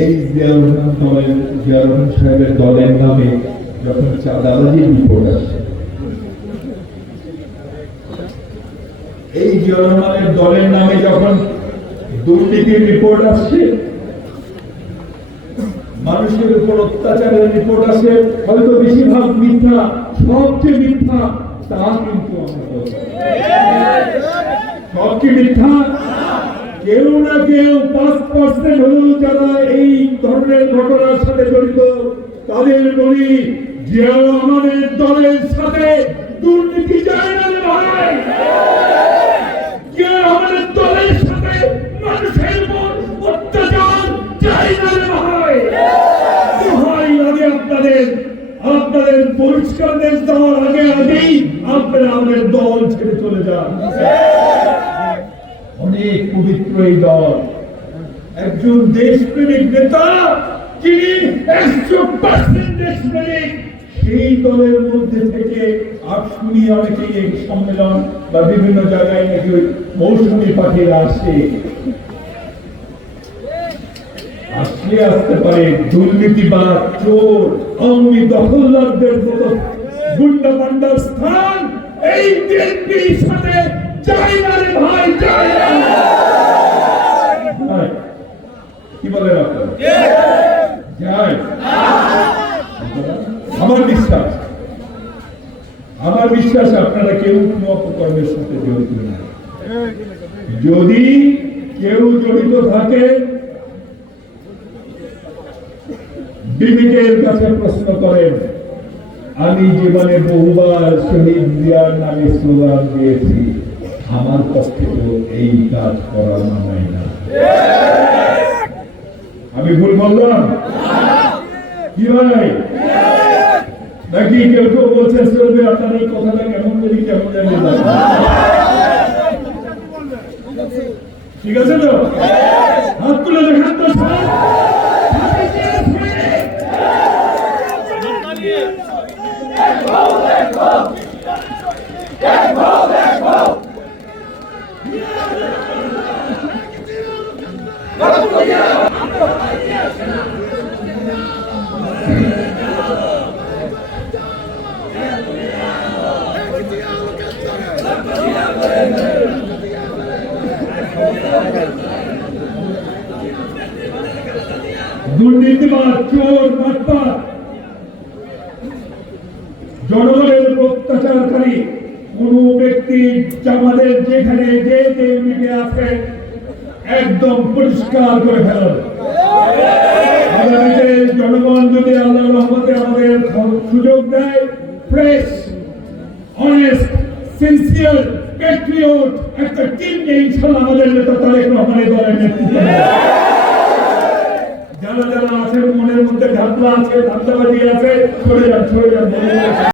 এই জিয়া রহমান দলের জিয়া রহমান সাহেবের দলের নামে যখন চাঁদাবাজির রিপোর্ট আসে, এই জিয়া রহমানের দলের নামে যখন দুর্নীতির রিপোর্ট আসছে মানুষের উপর অত্যাচারের রিপোর্ট আসে, হয়তো বেশিরভাগ মিথ্যা, সবচেয়ে মিথ্যা তা কিন্তু আমরা বলব। সব কি মিথ্যা কেউ না কেউ পাঁচ পার্সেন্ট হলেও যারা এই ধরনের ঘটনার সাথে জড়িত, তাদের বলি জিয়া রহমানের দলের সাথে দুর্নীতি যায় না ভাই। জিয়া দলের সাথে অত্যাচার না আগে আপনাদের আপনাদের পরিষ্কার দেশ দেওয়ার আগে আগেই আপনারা আমাদের দল ছেড়ে চলে যান। অনেক পবিত্র এই দল। একজন দেশপ্রেমিক নেতা, যিনি একশো পার্সেন্ট দেশপ্রেমিক, সেই দলের মধ্যে থেকে আজ শুনি অনেকেই এই সম্মেলন বা বিভিন্ন জায়গায় নাকি মৌসুমি পাখিরা আসে আসলে আসতে পারে দুর্নীতিবাদ, চোর অঙ্গি দখলদারদের মতো গুন্ডা পান্ডার স্থান। কি বলেন আমার বিশ্বাস আমার বিশ্বাস আপনারা কেউ কোনো অপকর্মের সাথে জড়িত না যদি কেউ জড়িত থাকে, বিবেকের কাছে প্রশ্ন করেন, আমি জীবনে বহুবার শহীদ দিয়ার নামে স্লোগান দিয়েছি, আমার পক্ষে তো এই কাজ করা মানায় না। আমি ভুল বললাম? কি ভাই নাকি কেউ কেউ বলছে আপনার এই কথাটা কেমন করি কেমন জানি ঠিক আছে তো? হাত তুলে দেখান তো দুর্নীতিবাদ, চোর বাটপার জনগণের অত্যাচারকারী কোন ব্যক্তি আমাদের যেখানে যে যে আছে, একদম পরিষ্কার করে আগামীতে জনগণ যদি আল্লাহ রহমতে আমাদের সুযোগ দেয় ফ্রেশ অনেস্ট সিনসিয়ার প্যাট্রিয়ট একটা টিম নিয়ে ইনশাল্লাহ আমাদের নেতা তারেক রহমানের দলের নেতৃত্ব। যারা যারা আছে, মনের মধ্যে ঘাটলা আছে ধান্দাবাজি আছে, সরে যান সরে যান